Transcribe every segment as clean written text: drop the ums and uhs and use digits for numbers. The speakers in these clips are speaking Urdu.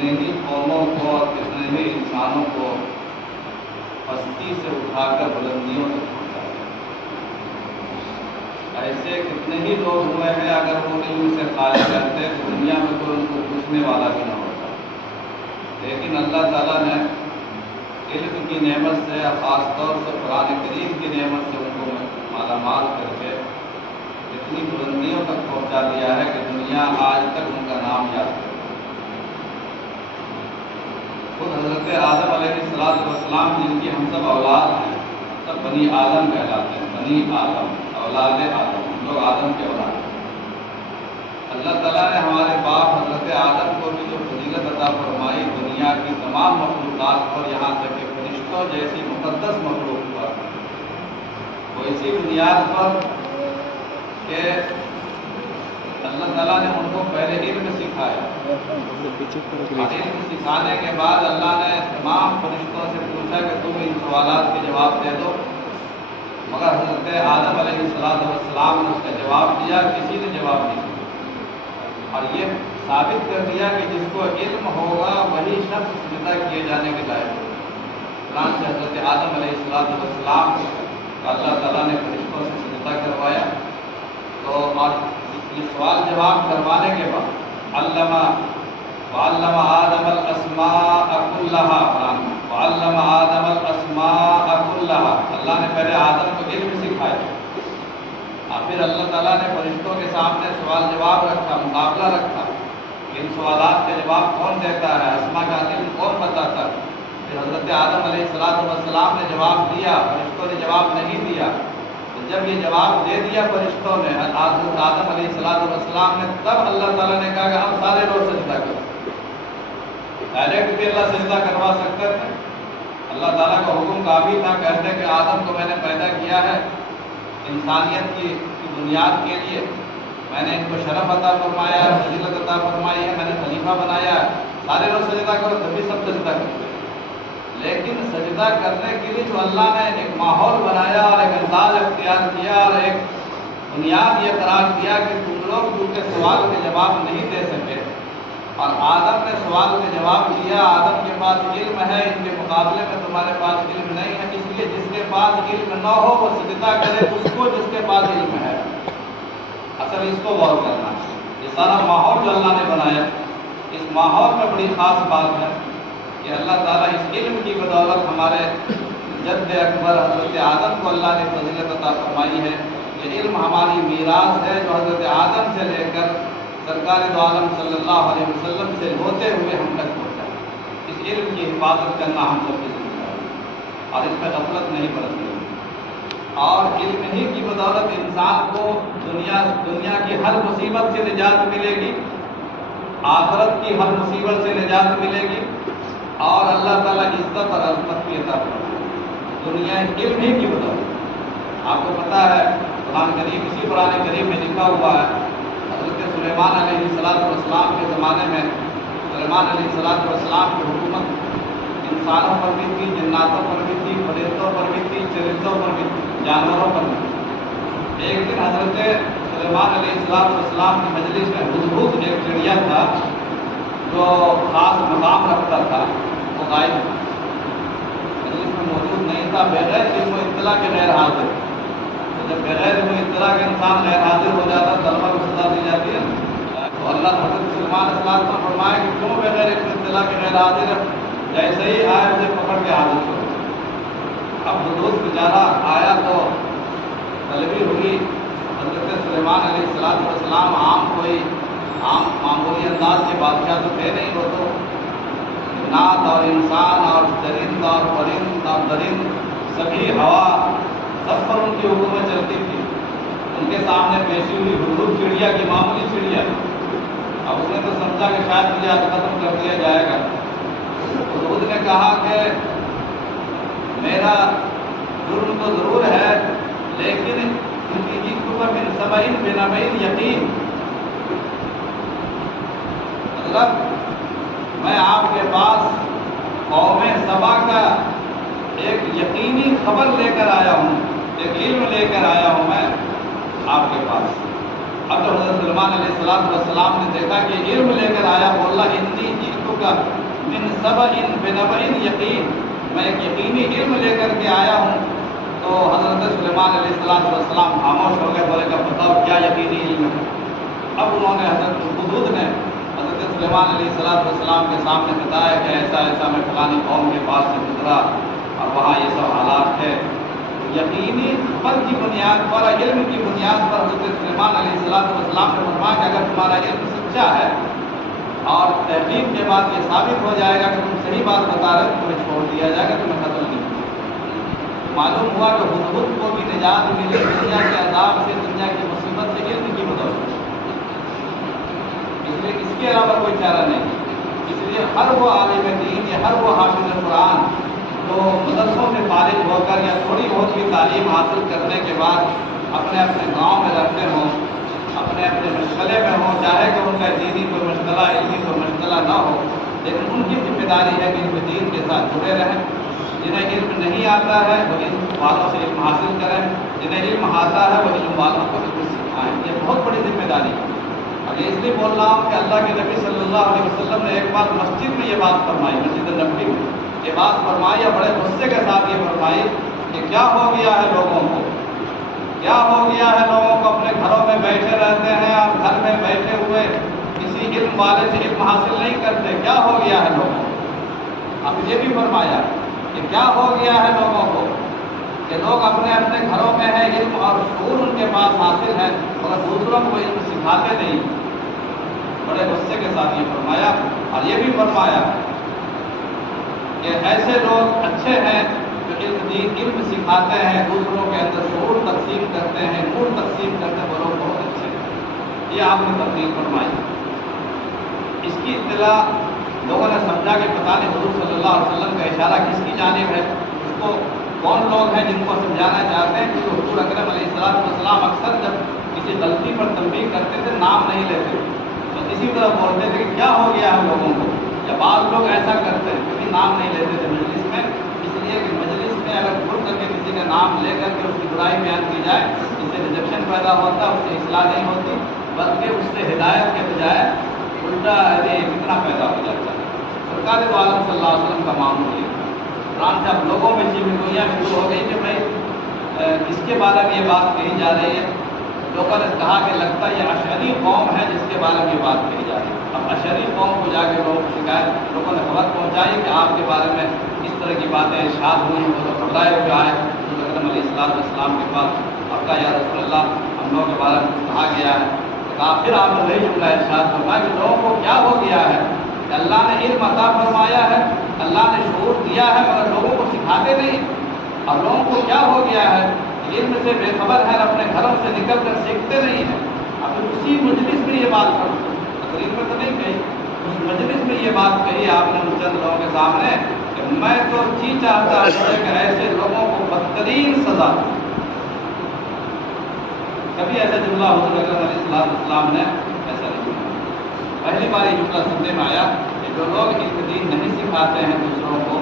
کتنے ہی قوموں کو اور کتنے ہی انسانوں کو پستی سے اٹھا کر بلندیوں تک پہنچا دیا۔ ایسے کتنے ہی لوگ ہوئے ہیں، اگر وہ علم سے خالی رہتے تو دنیا میں کوئی ان کو پوچھنے والا بھی نہ ہوتا، لیکن اللہ تعالیٰ نے علم کی نعمت سے، خاص طور سے قرآن کریم کی نعمت سے ان کو مالا مال کر کے اتنی بلندیوں تک پہنچا دیا ہے کہ دنیا آج تک ان کا نام یاد کرتی ہے۔ خود حضرت آدم علیہ السلام جن کی ہم سب اولاد ہیں، سب بنی آدم کہلاتے ہیں، بنی آدم، اولاد آدم، ہم لوگ آدم کے اولاد ہیں۔ اللہ تعالیٰ نے ہمارے باپ حضرت آدم کو بھی جو فضیلت عطا فرمائی دنیا کی تمام مخلوقات پر، یہاں تک کہ فرشتوں جیسی مقدس مخلوق پر، وہ اسی بنیاد پر کہ اللہ تعالیٰ نے ان کو پہلے علم سکھایا، اور علم سکھانے کے بعد اللہ نے تمام فرشتوں سے پوچھا کہ تم ان سوالات کے جواب دے دو، مگر حضرت آدم علیہ السلام نے اس کا جواب دیا، کسی نے جواب نہیں دیا، اور یہ ثابت کر دیا کہ جس کو علم ہوگا وہی شخص سجدہ کیے جانے کے لائق ہوگا۔ قرآن سے حضرت آدم علیہ السلام کا اللہ تعالیٰ نے فرشتوں سے سجدہ کروایا، تو اور یہ سوال جواب کروانے کے بعد علم آدم الاسماء كلها، وعلم آدم الاسماء كلها، اللہ نے پہلے آدم کو علم سکھایا، اور پھر اللہ تعالیٰ نے فرشتوں کے سامنے سوال جواب رکھا، مقابلہ رکھا، ان سوالات کے جواب کون دیتا ہے، اسماء کا علم کون بتاتا ہے۔ پھر حضرت آدم علیہ السلام نے جواب دیا، فرشتوں نے جواب نہیں دیا، تو جب یہ جواب دے دیا فرشتوں نے، حضرت آدم علیہ السلام نے، تب اللہ تعالیٰ نے کہا کہ اب سارے لوگ سجدہ کرو۔ ڈائریکٹ بھی اللہ سجدہ کروا سکتے تھے، اللہ تعالیٰ کا حکم کافی تھا، کہتے کہ آدم کو میں نے پیدا کیا ہے انسانیت کی بنیاد کے لیے، میں نے ان کو شرف عطا فرمایا ہے، فضیلت عطا فرمائی ہے، میں نے خلیفہ بنایا ہے، سارے لوگ سجدہ کرو، تبھی سب سجدہ کرتے ہیں۔ لیکن سجدہ کرنے کے لیے جو اللہ نے ایک ماحول بنایا اور ایک انداز اختیار کیا اور ایک بنیاد یہ قرار دیا کہ تم لوگ کیونکہ سوال کے جواب نہیں دے سکے، اور آدم نے سوال کے جواب دیا، آدم کے پاس علم ہے، ان کے مقابلے میں تمہارے پاس علم نہیں ہے، اس لیے جس کے پاس علم نہ ہو وہ سجدہ کرے اس کو جس کے پاس علم ہے۔ اصل اس کو غور کرنا، یہ سارا ماحول جو اللہ نے بنایا، اس ماحول میں بڑی خاص بات ہے کہ اللہ تعالیٰ اس علم کی بدولت ہمارے جد اکبر حضرت آدم کو اللہ نے فضیلت عطا فرمائی ہے۔ یہ علم ہماری میراث ہے جو حضرت آدم سے لے کر سرکار دو عالم صلی اللہ علیہ وسلم سے ہوتے ہوئے ہم تک پہنچا۔ اس علم کی حفاظت کرنا ہم سب کی ذمہ داری ہے، اور اس میں غفلت نہیں برتنی، اور علم ہی کی بدولت انسان کو دنیا کی ہر مصیبت سے نجات ملے گی، آخرت کی ہر مصیبت سے نجات ملے گی، اور اللہ تعالیٰ عزت اور عظمت کی عطا فرمائے گا، دنیا علم ہی کی بدولت۔ آپ کو پتہ ہے قرآن کریم، اسی قرآن کریم میں لکھا ہوا ہے، حضرت سلیمان علیہ السلام کے زمانے میں سلیمان علیہ السلام کی حکومت انسانوں پر بھی تھی، جناتوں پر بھی تھی، فرشتوں پر بھی تھی، چرندوں پر بھی تھی، جانوروں پر بھی تھی۔ ایک دن حضرت سلیمان علیہ السلام کی مجلس میں ہدہد ایک چڑیا تھا جو خاص مقام رکھتا تھا، وہ غائب تھا، مجلس میں موجود نہیں تھا، بغیر علم و اطلاع کے غیر حاضر۔ تو جب بغیر علم و اطلاع کے انسان غیر حاضر ہو جاتا ہے، طلبہ کو سزا دی جاتی ہے، تو اللہ حضرت سلیمان علیہ السلام نے فرمایا کہ کیوں بغیر علم و اطلاع کے غیر حاضر ہے، جیسے ہی آئے اسے پکڑ کے حاضر کرو۔ اب ہدہد بیچارہ آیا تو طلبی ہوئی، حضرت سلیمان علیہ السلام عام معمولی انداز کے بادشاہ تو تھے نہیں، وہ تو جنات اور انسان اور چرند اور پرند اور درند سبھی ہوا سب پر ان کی حکومت چلتی تھی۔ ان کے سامنے پیشی ہوئی ہدہد چڑیا کی معمولی چڑیا، اب اس نے تو سمجھا کہ شاید مجھے آج ختم کر دیا جائے گا۔ ہدہد نے کہا کہ میرا جرم تو ضرور ہے، لیکن من سبعین بنبعین یقین، مطلب میں آپ کے پاس قوم سبا کا ایک یقینی خبر لے کر آیا ہوں، ایک علم لے کر آیا ہوں میں آپ کے پاس۔ اب جب حضرت سلیمان علیہ السلام نے دیکھا کہ علم لے کر آیا، بولا انی جئتک کا من سبع بنبع یقین، میں ایک یقینی علم لے کر کے آیا ہوں۔ تو حضرت سلیمان علیہ السلام خاموش ہو گئے، بولے کہ بتاؤ کیا یقینی علم ہے؟ اب انہوں نے حضرت ہدہد نے حضرت سلیمان علیہ السلام کے سامنے بتایا کہ ایسا ایسا میں فلانی قوم کے پاس سے گزرا اور وہاں یہ سب حالات ہے۔ یقینی خبر کی بنیاد پر، علم کی بنیاد پر حضرت سلیمان علیہ السلام نے فرمایا کہ اگر تمہارا علم سچا ہے اور تحقیق کے بعد یہ ثابت ہو جائے گا کہ تم صحیح بات بتا رہے تو تمہیں چھوڑ دیا جائے گا، تمہیں قتل نہیں کیا۔ معلوم ہوا کہ ہدہد کو بھی نجات ملی دنیا کے عذاب سے، دنیا کی مصیبت سے علم کی بدولت، اس لیے اس کے علاوہ کوئی چارہ نہیں۔ اس لیے ہر وہ عالم دین یا ہر وہ حافظ قرآن جو مدرسوں سے فارغ ہو کر یا تھوڑی بہت کی تعلیم حاصل کرنے کے بعد اپنے اپنے گاؤں میں رہتے ہوں، اپنے اپنے مشغلے میں ہوں، چاہے کہ ان کا دینی کوئی مشغلہ، علمی کوئی مشغلہ نہ ہو، لیکن ان کی ذمہ داری ہے کہ علم دین کے ساتھ جڑے رہیں۔ جنہیں علم نہیں آتا ہے وہ علم والوں سے علم حاصل کریں، جنہیں علم آتا ہے وہ علم والوں کو علم سکھائیں۔ یہ بہت بڑی ذمہ داری ہے۔ اب اس لیے بول رہا ہوں کہ اللہ کے نبی صلی اللہ علیہ وسلم نے ایک بار مسجد میں یہ بات فرمائی، مسجد نبوی میں یہ بات فرمائی اور بڑے غصے کے ساتھ یہ فرمائی کہ کیا ہو گیا ہے لوگوں کو، کیا ہو گیا ہے لوگوں کو، اپنے گھروں میں بیٹھے رہتے ہیں اور گھر میں بیٹھے ہوئے کسی علم والے سے علم حاصل نہیں کرتے، کیا ہو گیا ہے لوگوں کو۔ اب یہ بھی فرمایا کہ کیا ہو گیا ہے لوگوں کو کہ لوگ اپنے اپنے گھروں میں ہیں، علم اور شعور ان کے پاس حاصل ہے مگر دوسروں کو علم سکھاتے نہیں۔ بڑے غصے کے ساتھ یہ فرمایا اور یہ بھی فرمایا کہ ایسے لوگ اچھے ہیں جو علم سکھاتے ہیں، دوسروں کے اندر شعور تقسیم کرتے ہیں، نور تقسیم کرتے ہیں، وہ لوگ بہت اچھے ہیں۔ یہ آپ نے تقسیم فرمائی۔ اس کی اطلاع لوگوں نے سمجھا کہ پتہ نہیں حضور صلی اللہ علیہ وسلم کا اشارہ کس کی جانب ہے، اس کو کون لوگ ہیں جن کو سمجھانا چاہتے ہیں، کیونکہ حضور اکرم علیہ السلام اکثر جب کسی غلطی پر تنبیہ کرتے تھے نام نہیں لیتے تو اسی طرح بولتے تھے کہ کیا ہو گیا ہے لوگوں کو، یا بعض لوگ ایسا کرتے ہیں کبھی نام نہیں لیتے تھے مجلس میں، اس لیے کہ مجلس میں اگر بھول کر کے کسی کا نام لے کر کے اس کی برائی بیان کی جائے اس سے ریجیکشن پیدا ہوتا ہے، اس سے اصلاح نہیں ہوتی بلکہ اس سے ہدایت کے بجائے الٹا فتنہ پیدا ہو جاتا ہے۔ سرکار دو عالم صلی اللہ علیہ وسلم کا معمول ہے قرآن سے اب لوگوں میں چیزیں شروع ہو گئی کہ بھائی کس کے بارے میں یہ بات کہی جا رہی ہے۔ لوگوں نے کہا کہ لگتا ہے یہ اشعری قوم ہے جس کے بارے میں یہ بات کہی جا رہی ہے۔ اب اشعری قوم کو جا کے لوگوں نے خبر پہنچائی کہ آپ کے بارے میں اس طرح کی باتیں ارشاد ہوئی، وہ لوگ گھبرائے ہوئے آئے حضور اکرم علیہ السلام کے پاس، اب کہا یا رسول اللہ ہم لوگوں کے بارے میں کہا گیا ہے۔ پھر آپ نے وہی جملہ ارشاد فرمایا کہ لوگوں کو کیا ہو گیا ہے کہ اللہ نے علم عطا فرمایا ہے، اللہ نے شعور دیا ہے مگر لوگوں کو سکھاتے نہیں، اور لوگوں کو کیا ہو گیا ہے علم سے بے خبر ہے، اپنے گھروں سے نکل کر سیکھتے نہیں ہیں۔ اب اسی مجلس میں یہ بات تقریر میں تو نہیں کہی، اس مجلس میں یہ بات کہی آپ نے ان چند لوگوں کے سامنے کہ میں تو جی چاہتا ہوں کہ ایسے لوگوں کو بدترین سزا، کبھی ایسا جملہ حضور اکرم علیہ السلام نے ایسا نہیں کیا۔ پہلی بار یہ جملہ سننے میں آیا کہ جو لوگ علم دین نہیں سکھاتے ہیں دوسروں کو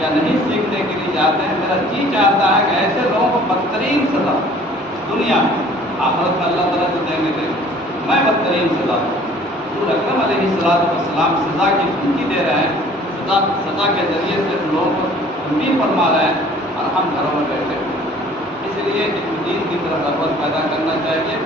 یا نہیں سیکھنے کے لیے جاتے ہیں، میرا جی چاہتا ہے کہ ایسے لوگوں کو بدترین سزا دنیا میں، آخرت میں اللہ تعالیٰ تو دیں گے، میں بدترین سزا دوں۔ حضور اکرم علیہ السلام سزا کی دھمکی دے رہے ہیں، سزا کے ذریعے سے ان لوگوں کو تنبیہ فرما رہے ہیں اور ہم گھروں میں بیٹھے ہیں۔ اس لیے علم دین کی طرف رغبت پیدا کرنا چاہیے۔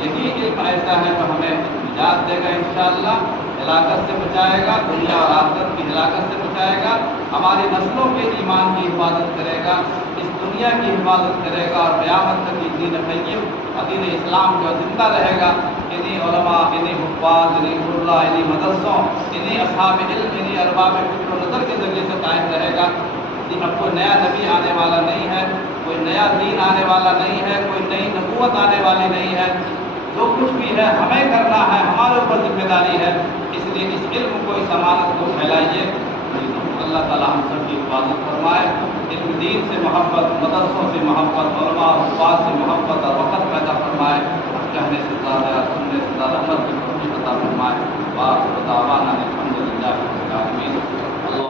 یہی علم ایسا ہے جو ہمیں نجات دے گا انشاءاللہ، ہلاکت سے بچائے گا، دنیا اور آخرت کی ہلاکت سے بچائے گا، ہماری نسلوں کے ایمان کی حفاظت کرے گا، اس دنیا کی حفاظت کرے گا، اور قیامت تک یہ دین قیم اور دین اسلام جو زندہ رہے گا۔ انہیں علماء، انہیں حفاظ، انہیں علماء، انہیں مدرسوں، انہیں اصحاب علم، انہیں ارباب فکر و نظر کے ذریعے سے قائم رہے گا۔ اب کوئی نیا نبی آنے والا نہیں ہے، کوئی نیا دین آنے والا نہیں ہے، کوئی نئی نبوت آنے والی نہیں ہے۔ جو کچھ بھی ہے ہمیں کرنا ہے، ہمارے اوپر ذمہ داری ہے، اس لیے اس علم کو، اس امانت کو پھیلائیے۔ اللہ تعالیٰ ہم سب کی حفاظت فرمائے۔ علم دین سے محبت، مدرسوں سے محبت، علماء حفاظ سے محبت اور